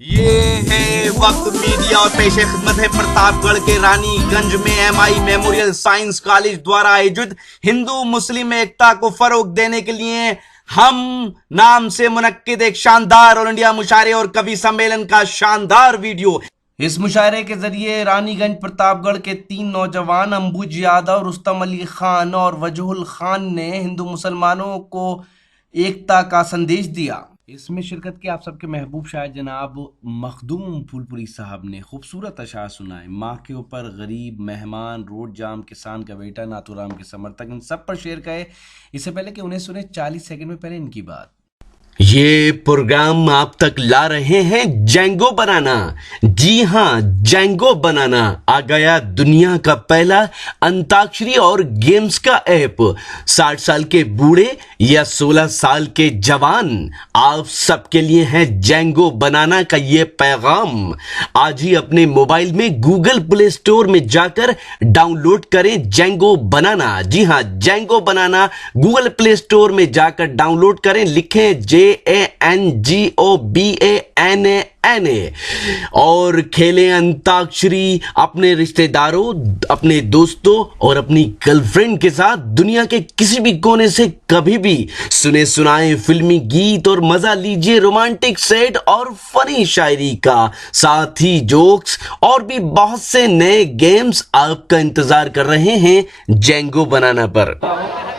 ये है वक्त मीडिया और पेशे खिदमत है प्रतापगढ़ के रानीगंज में एमआई मेमोरियल साइंस कॉलेज द्वारा आयोजित हिंदू मुस्लिम एकता को फरोग देने के लिए हम नाम से मुनक्किद एक शानदार ऑल इंडिया मुशायरे और कवि सम्मेलन का शानदार वीडियो। इस मुशायरे के जरिए रानीगंज प्रतापगढ़ के 3 नौजवान अंबुज यादव, रुस्तम अली खान और वजहुल खान ने हिंदू मुसलमानों को एकता का संदेश दिया। इसमें शिरकत के आप सबके महबूब शायर जनाब मखदूम फूलपुरी साहब ने खूबसूरत अशार सुनाए। माँ के ऊपर गरीब, मेहमान, रोड जाम, किसान का बेटा, नाथुराम के समर्थक, इन सब पर शेर कहे। इससे पहले कि उन्हें सुने 40 सेकंड में पहले इनकी बात। ये प्रोग्राम आप तक ला रहे हैं जेंगो बनाना। जी हां, जेंगो बनाना आ गया दुनिया का पहला अंताक्षरी और गेम्स का ऐप। 60 साल के बूढ़े या 16 साल के जवान, आप सबके लिए है जेंगो बनाना का ये पैगाम। आज ही अपने मोबाइल में गूगल प्ले स्टोर में जाकर डाउनलोड करें जेंगो बनाना। जी हां, जेंगो बनाना गूगल प्ले स्टोर में जाकर डाउनलोड करें। लिखें JANGOBANANA और खेलें अंताक्षरी अपने रिश्तेदारों, अपने दोस्तों और अपनी गर्लफ्रेंड के साथ। दुनिया के किसी भी कोने से कभी भी सुने सुनाए फिल्मी गीत और मजा लीजिए रोमांटिक सेट और फनी शायरी का, साथ ही जोक्स और भी बहुत से नए गेम्स आपका इंतजार कर रहे हैं जेंगो बनाना पर।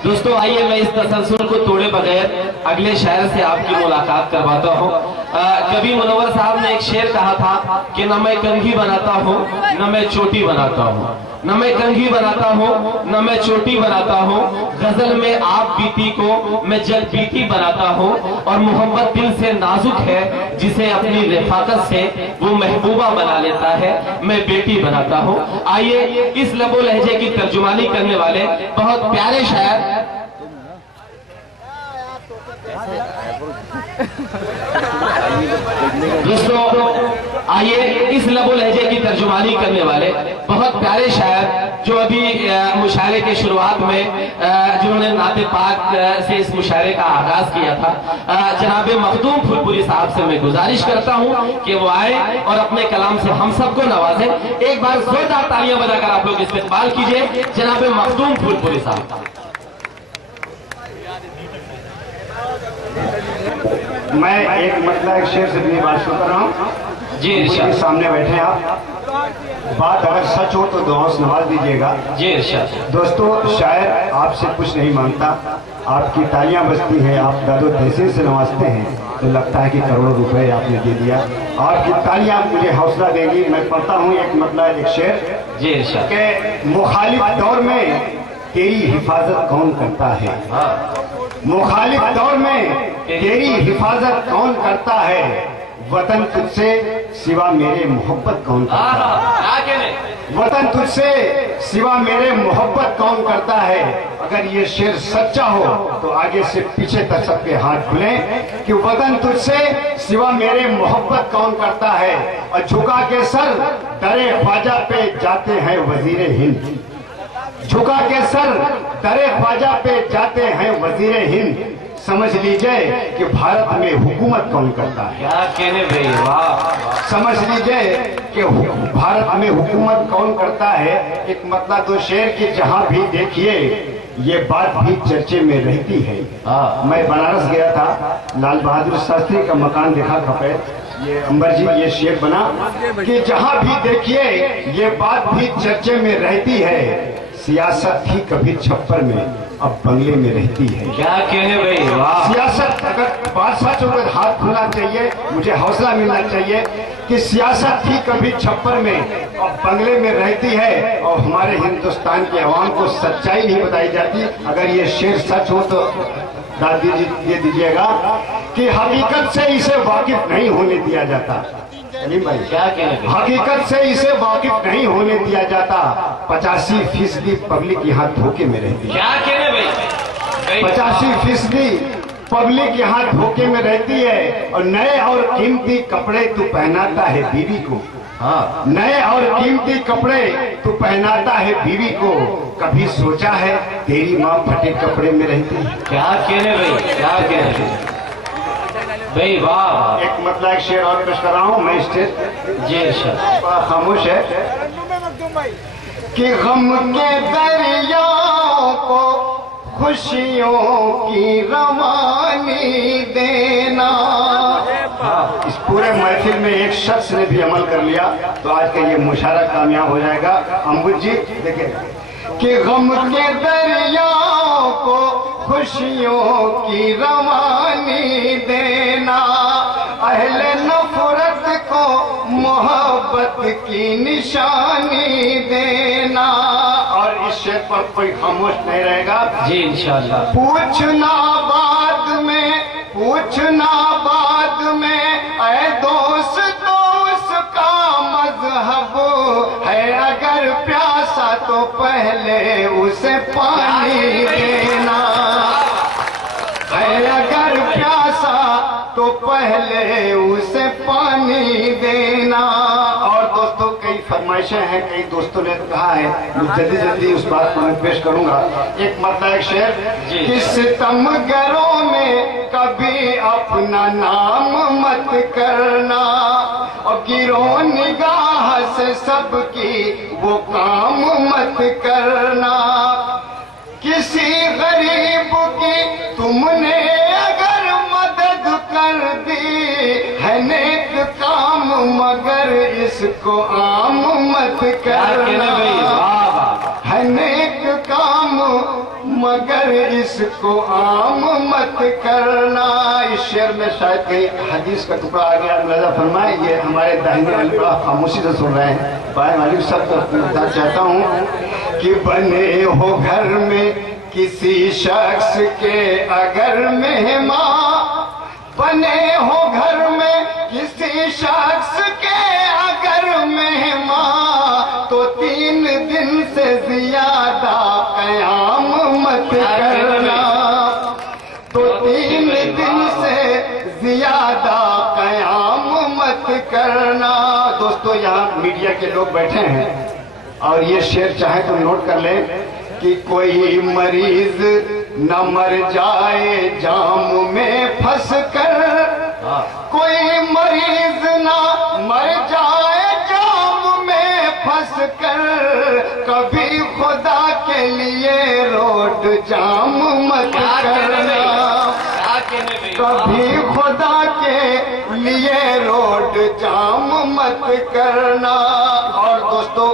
दोस्तों आइए मैं इस तसलसल को तोड़े बगैर अगले शायर से आपकी मुलाकात करवाता हूँ। कवि मुनव्वर साहब ने एक शेर कहा था कि न मैं कंघी बनाता हूँ न मैं चोटी बनाता हूँ, न मैं कंघी बनाता हूँ न मैं चोटी बनाता हूँ। गजल में आप बीती को मैं जल बीती बनाता हूँ, और मोहब्बत दिल से नाजुक है जिसे अपनी रफाकत से वो महबूबा बना लेता है, मैं बेटी बनाता हूँ। आइए इस लबो लहजे की तर्जुमानी करने वाले बहुत प्यारे शायर दोस्तों, आइए इस लबो लहजे की तर्जुमानी करने वाले बहुत प्यारे शायर जो अभी मुशायरे के शुरुआत में जिन्होंने नाते पाक से इस मुशायरे का आगाज किया था, जनाब मखदूम फूलपुरी साहब से मैं गुजारिश करता हूं कि वो आए और अपने कलाम से हम सबको नवाजे। एक बार जोरदार तालियां बजाकर आप लोग इस्तेमाल कीजिए जनाब मखदूम फूलपुरी साहब। मैं एक मतलब एक शेर से अपनी बात शुरू कर रहा हूँ। जी इरशाद, सामने बैठे आप, बात अगर सच हो तो दुआओं से नवाज दीजिएगा। जी इरशाद। दोस्तों, शायर आपसे कुछ नहीं मांगता, आपकी तालियां बजती हैं, आप दादो तहसीन से नवाजते हैं तो लगता है कि करोड़ों रुपए आपने दे दिया। आपकी तालियां मुझे हौसला देंगी। मैं पढ़ता हूँ एक मतलब एक शेर। जी इरशाद। के मुखालिफ दौर में तेरी हिफाजत कौन करता है, मुखालिफ दौर में तेरी हिफाजत कौन करता है, वतन तुझसे सिवा मेरे मोहब्बत कौन करता है, वतन तुझसे सिवा मेरे मोहब्बत कौन करता है। अगर ये शेर सच्चा हो तो आगे से पीछे तक सबके हाथ खुले कि वतन तुझसे सिवा मेरे मोहब्बत कौन करता है। और झुका के सर दरे ख्वाजा पे जाते हैं वजीर हिंद, झुका के सर दरे ख्वाजा पे जाते हैं वजीर हिंद। समझ लीजिए कि भारत में हुकूमत कौन करता है। क्या कहने भाई, वाह। समझ लीजिए कि भारत में हुकूमत कौन करता है। एक मतलब तो शेर की जहां भी देखिए ये बात भी चर्चे में रहती है। मैं बनारस गया था, लाल बहादुर शास्त्री का मकान देखा खपे, ये अंबर जी ये शेर बना कि जहां भी देखिए ये बात भी चर्चे में रहती है। सियासत थी कभी छप्पर में, अब बंगले में रहती है। क्या कहने भाई, वाह। सियासत अगर बात सच होकर हाथ खुलना चाहिए, मुझे हौसला मिलना चाहिए कि सियासत थी कभी छप्पर में, अब बंगले में रहती है। और हमारे हिंदुस्तान के अवाम को सच्चाई नहीं बताई जाती। अगर ये शेर सच हो तो दादी जी ये दीजिएगा कि हकीकत से इसे वाकिफ नहीं होने दिया जाता। भाई क्या कहने, हकीकत से इसे वाकिफ नहीं होने दिया जाता। 85% पब्लिक यहाँ धोखे में रहती है। क्या कहने भाई, 85% पब्लिक यहाँ धोखे में रहती है। और नए और कीमती कपड़े तू पहनाता है बीवी को, हाँ, नए और कीमती कपड़े तू पहनाता है बीवी को। कभी सोचा है तेरी माँ फटे कपड़े में रहती है। क्या कहने भाई, क्या कहने। भाई वाह। एक मतलब एक शेर और पेश कर रहा हूँ मैं स्टेज। जी इरशाद। खामोश है कि गम के दरियाओं को खुशियों की रवानी देना। इस पूरे महफिल में एक शख्स ने भी अमल कर लिया तो आज का ये मुशारा कामयाब हो जाएगा। अम्बुज जी देखिए कि गम के दरियाओं को खुशियों की रवानी देना, अहले नफरत को मोहब्बत की निशानी देना। और इस शेर पर कोई खामोश नहीं रहेगा। जी इंशाअल्लाह। पूछना बाद में ऐ दोस्तों उसका मजहब है, अगर प्यासा तो पहले उसे पानी देना है, अगर प्यासा तो पहले उसे पानी देना। और दोस्तों कई फरमाइशें हैं, कई दोस्तों ने कहा है, जल्दी जल्दी उस बात को मैं पेश करूंगा। एक मतलब एक शेर कि सितमगरों में कभी अपना नाम मत करना, और गिरो निगाह से सबकी वो काम मत करना। किसी गरीब की तुमने अगर मदद कर दी है नेक काम, मगर इसको आम मत करना है, नेक काम मगर इसको आम मत करना। इस शेर में शायद कहीं हदीस का टुकड़ा आ गया, अंदाजा फरमाए। ये हमारे दाहिने वाले बड़ा खामोशी से सुन रहे हैं। बाएं वाले सब बताना चाहता हूँ कि बने हो घर में किसी शख्स के अगर मेहमान, बने हो घर में किसी शख्स के अगर मेहमान, तो 3 दिन से ज्यादा कयाम मत करना, तो 3 दिन से ज्यादा कयाम मत करना। दोस्तों यहाँ मीडिया के लोग बैठे हैं और ये शेर चाहे तो नोट कर ले कि कोई मरीज न मर जाए जाम में फंस कर, कोई मरीज न मर जाए जाम में फंस कर, कभी खुदा के लिए रोड जाम मत करना, कभी खुदा के लिए रोड जाम मत करना। और दोस्तों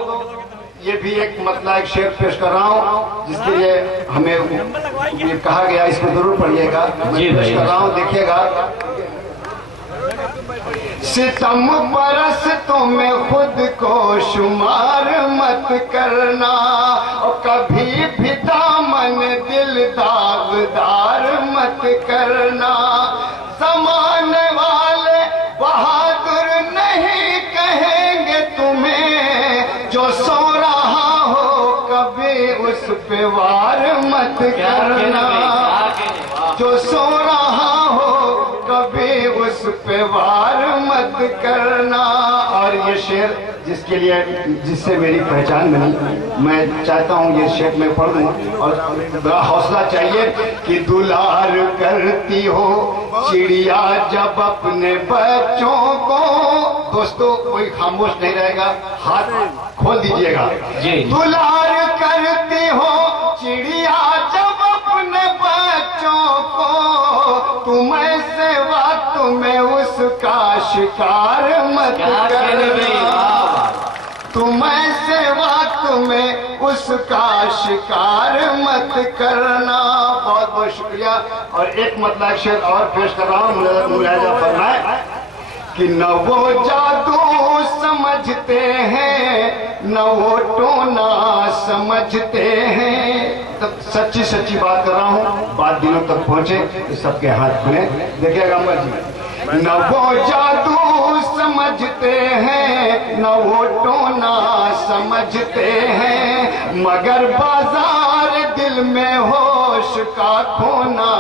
ये भी एक मतलब एक शेर पेश कर रहा हूँ जिसके लिए हमें ये कहा गया, इसको जरूर पढ़िएगा। मैं पेश कर रहा हूँ, देखिएगा। सितम परस्तों में खुद को शुमार मत करना, और कभी भी दामन दिल दागदार मत करना। ज़माने वाले बहादुर नहीं कहेंगे तुम्हें, जो सो रहा हो कभी उस पे वार मत करना, जो सो रहा हो कभी उस पे वार मत करना। और ये शेर जिसके लिए जिससे मेरी पहचान बनी, मैं चाहता हूँ ये शेर मैं पढ़ दूँ। और बड़ा हौसला चाहिए कि दुलार करती हो चिड़िया जब अपने बच्चों को। दोस्तों कोई खामोश नहीं रहेगा, हाथ खोल दीजिएगा। दुलार करती हो चिड़िया जब अपने बच्चों को, तुम्हें सेवा तुम्हें उसका शिकार मत करना, तुम्हें सेवा तुम्हें उसका शिकार मत करना। बहुत बहुत शुक्रिया। और एक मतलब शेर और पेश कर रहा हूँ, मुलाहिजा फरमाए कि न वो जादू समझते हैं न वो टोना समझते हैं। तब सच्ची सच्ची बात कर रहा हूँ, बात दिनों तक पहुँचे, सबके हाथ खुले। देखिएगा अमर जी, न वो जादू समझते हैं न वो टोना समझते हैं, मगर बाजार दिल में होश का खोना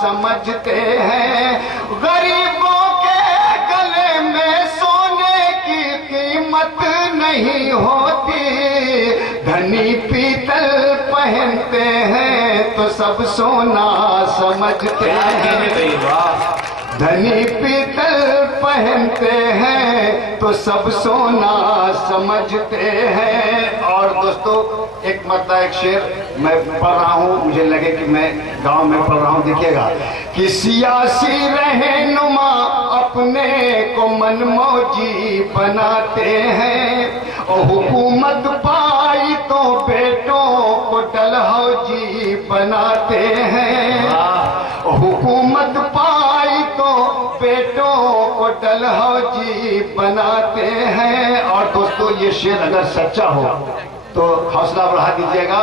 समझते हैं। गरीबों के गले में सोने की कीमत नहीं होती, धनी पीतल पहनते हैं तो सब सोना समझते हैं। धनी पीतल पहनते हैं तो सब सोना समझते हैं। और दोस्तों एक मतलब एक शेर मैं पढ़ रहा हूँ, मुझे लगे कि मैं गांव में पढ़ रहा हूँ, देखिएगा कि सियासी रहनुमा अपने को मनमौजी बनाते हैं और हुकूमत पाई तो बेटों को डलहौजी बनाते हैं। हुकूमत पाई तो बेटों को डलहौजी बनाते हैं। और दोस्तों ये शेर अगर सच्चा हो तो हौसला बढ़ा दीजिएगा।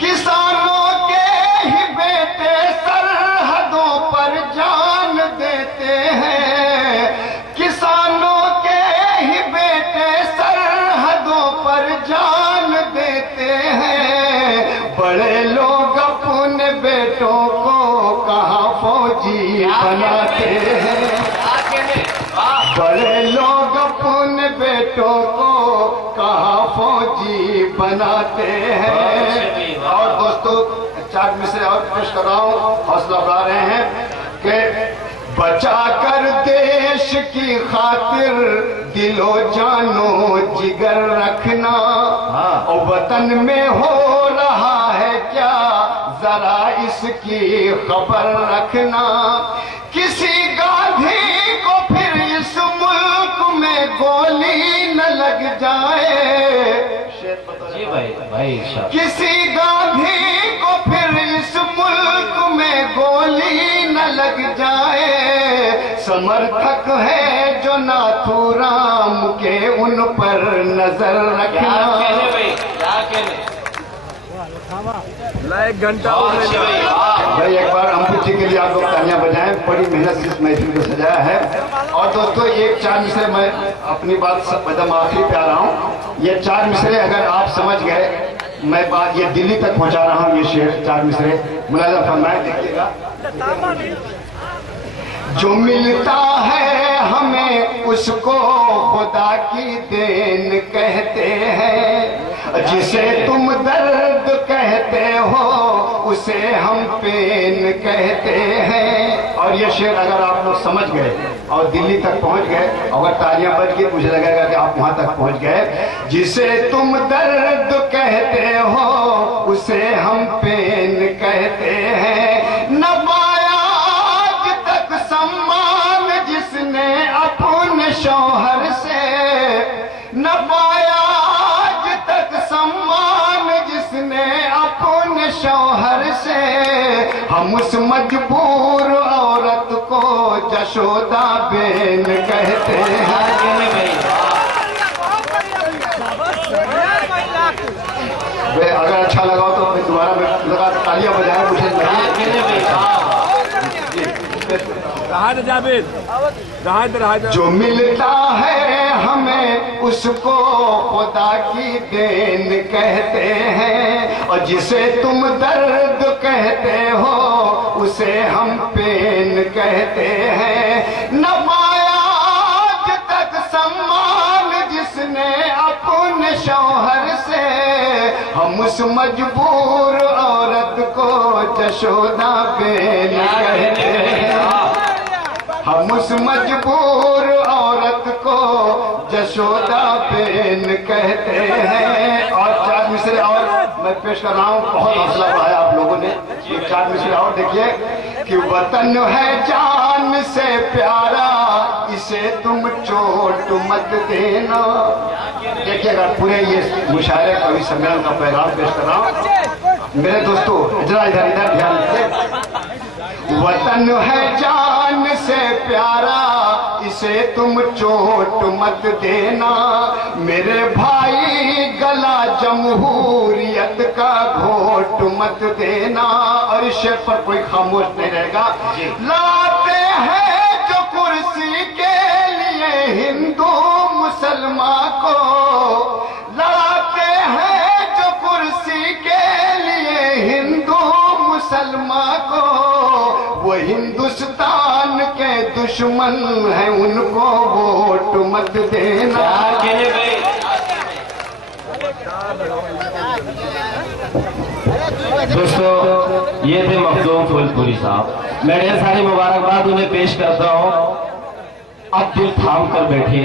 किसानों के ही बेटे सरहदों पर जान देते हैं, किसानों के ही बेटे सरहदों पर जान देते हैं। बड़े लोग अपने बेटों को कहाँ फौजी बनाते हैं, बड़े लोग अपने बेटों को कहाँ फौजी बनाते हैं। और दोस्तों चार मिसरे और पेश कर रहा हूँ, हौसला बढ़ा रहे हैं कि बचा कर देश की खातिर दिलो जानो जिगर रखना, और वतन में हो रहा है क्या जरा इसकी खबर रखना। किसी गांधी को फिर इस मुल्क में गोली न लग जाए, जी भाई किसी गांधी को फिर इस मुल्क में गोली न लग जाए। समर्थक है जो नाथूराम के उन पर नजर रखना। एक घंटा भाई एक बार अमृत जी के लिए आप लोग तालियां बजाएं, बड़ी मेहनत से इस महफिल को सजाया है। और दोस्तों एक चार मिसरे मैं अपनी बात एकदम आखिरी पे आ रहा हूँ। ये चार मिसरे अगर आप समझ गए, मैं बात ये दिल्ली तक पहुंचा रहा हूँ। ये शेर चार मिसरे मुलाजा फरमाए, देखिएगा। जो मिलता है हमें उसको खुदा की देन कहते हैं, जिसे तुम दर्द कहते हो उसे हम पेन कहते हैं। और ये शेर अगर आप लोग समझ गए और दिल्ली तक पहुंच गए, अगर तालियां बज गई, मुझे लगेगा कि आप वहां तक पहुंच गए। जिसे तुम दर्द कहते हो उसे हम पेन कहते हैं। न पाया आज तक सम्मान जिसने अपने शौहर से, न पाया आज तक सम्मान जिसने अपने शौहर से। हम उस मजबूर औरत को जशोदा बेन कहते हैं। अगर अच्छा लगा हो तो मैं दोबारा लगा तालियां बजाएं, मुझे जो मिलता है हमें उसको खुदा की देन कहते हैं, और जिसे तुम दर्द कहते हो उसे हम पेन कहते हैं। न पाया आज तक सम्मान जिसने अपने शौहर से। हम उस मजबूर औरत को जशोदा बेन कहते हैं। हम उस मजबूर औरत को जशोदा बेन कहते हैं। और चार मिसरे और मैं पेश कर रहा हूँ, बहुत हौसला बढ़ाया आप लोगों ने। ये चार मिसरे और देखिए कि वतन है जान से प्यारा, इसे तुम चोट मत देना। देखिएगा पूरे ये मुशायरे कवि सम्मेलन का पैगाम पेश कर रहा हूँ। मेरे दोस्तों इधर इधर ध्यान दीजिए। वतन है जान से प्यारा, इसे तुम चोट मत देना। मेरे भाई गला जमहूरियत का घोट मत देना। और इस शेर पर कोई खामोश नहीं रहेगा। लाते हैं जो कुर्सी के लिए हिंदू मुसलमान को, लड़ाते हैं जो कुर्सी के लिए हिंदू मुसलमान को। वो हिंदुस्तान के दुश्मन हैं, उनको वोट मत देना। दोस्तों ये थे मखदूम फूलपुरी साहब। मैं ढेर सारी मुबारकबाद उन्हें पेश करता हूँ। अब दिल थाम कर बैठिए।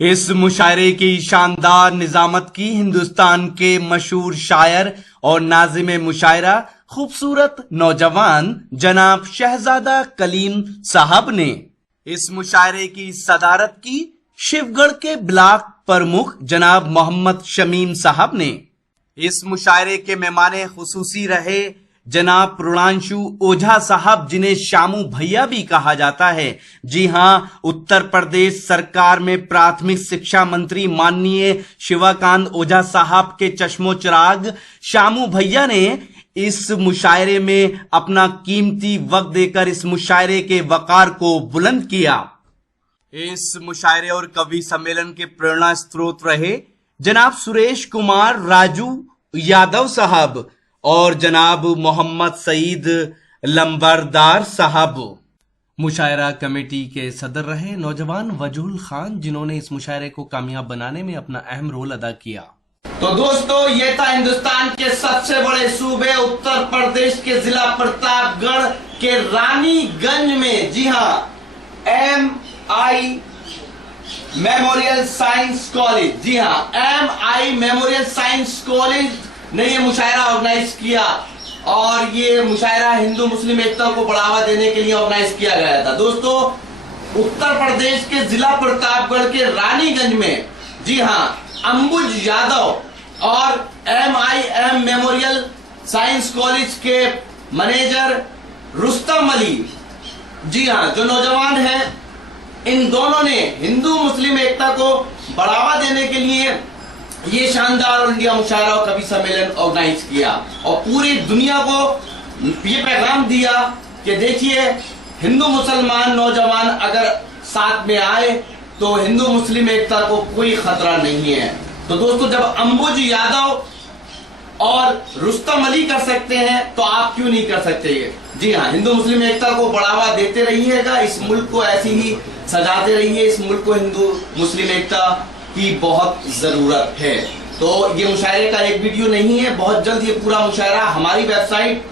इस मुशायरे की शानदार निजामत की हिंदुस्तान के मशहूर शायर और नाज़िम मुशायरा खूबसूरत नौजवान जनाब शहजादा कलीम साहब ने। इस मुशायरे की सदारत की शिवगढ़ के ब्लॉक प्रमुख जनाब मोहम्मद शमीम साहब ने। इस मुशायरे के मेहमाने खुसूसी रहे जनाब प्रणयांशु ओझा साहब, जिन्हें शामू भैया भी कहा जाता है। जी हां, उत्तर प्रदेश सरकार में प्राथमिक शिक्षा मंत्री माननीय शिवाकांत ओझा साहब के चश्मो चिराग शामू भैया ने इस मुशायरे में अपना कीमती वक्त देकर इस मुशायरे के वकार को बुलंद किया। इस मुशायरे और कवि सम्मेलन के प्रेरणा स्रोत रहे जनाब सुरेश कुमार राजू यादव साहब और जनाब मोहम्मद सईद लंबरदार साहब। मुशायरा कमेटी के सदर रहे नौजवान वजूल खान, जिन्होंने इस मुशायरे को कामयाब बनाने में अपना अहम रोल अदा किया। तो दोस्तों, ये था हिंदुस्तान के सबसे बड़े सूबे उत्तर प्रदेश के जिला प्रतापगढ़ के रानीगंज में, जी हाँ, MI मेमोरियल साइंस कॉलेज, जी हाँ, MI मेमोरियल साइंस कॉलेज ने ये मुशायरा ऑर्गेनाइज किया। और ये मुशायरा हिंदू मुस्लिम एकता को बढ़ावा देने के लिए ऑर्गेनाइज किया गया था। दोस्तों, उत्तर प्रदेश के जिला प्रतापगढ़ के रानीगंज में, जी हाँ, अंबुज यादव और MIM मेमोरियल साइंस कॉलेज के मैनेजर रुस्तम अली, जी हाँ, जो नौजवान हैं, इन दोनों ने हिंदू मुस्लिम एकता को बढ़ावा देने के लिए ये शानदार और इंडिया मुशायरा और कवि सम्मेलन ऑर्गेनाइज किया और पूरी दुनिया को ये पैगाम दिया कि देखिए, हिंदू मुसलमान नौजवान अगर साथ में आए तो हिंदू मुस्लिम एकता को कोई खतरा नहीं है। तो दोस्तों, जब अंबुज यादव और रुस्तम अली कर सकते हैं तो आप क्यों नहीं कर सकते? ये, जी हाँ, हिंदू मुस्लिम एकता को बढ़ावा देते रहिएगा, इस मुल्क को ऐसी ही सजाते रहिए। इस मुल्क को हिंदू मुस्लिम एकता की बहुत जरूरत है। तो ये मुशायरे का एक वीडियो नहीं है, बहुत जल्द ये पूरा मुशायरा हमारी वेबसाइट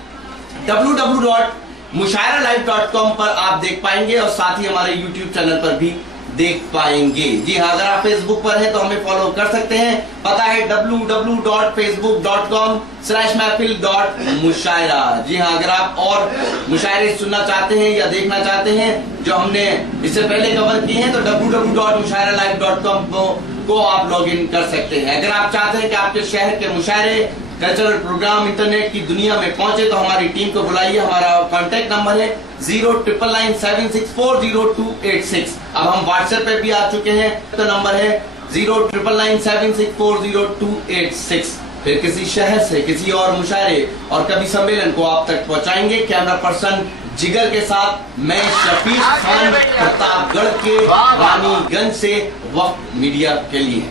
www.mushairalive.com पर आप देख पाएंगे और साथ ही हमारे YouTube चैनल पर भी देख पाएंगे। जी हाँ, अगर आप फेसबुक पर हैं तो हमें फॉलो कर सकते हैं। पता है www.facebook.com/महफिल.मुशायरा। जी हाँ, अगर आप और मुशायरे सुनना चाहते हैं या देखना चाहते हैं जो हमने इससे पहले कवर किए हैं तो www.mushairalive.com को आप लॉग इन कर सकते हैं। अगर आप चाहते हैं कि आपके शहर के मुशायरे, कल्चरल प्रोग्राम इंटरनेट की दुनिया में पहुंचे तो हमारी टीम को बुलाइए। हमारा कांटेक्ट नंबर है 09997640286। अब हम व्हाट्सएप पे भी आ चुके हैं, तो नंबर है 09997640286। फिर किसी शहर से किसी और मुशायरे और कवि सम्मेलन को आप तक पहुंचाएंगे। कैमरा पर्सन जिगर के साथ मैं शफीक खान, प्रतापगढ़ के रानीगंज से वक्त मीडिया के लिए।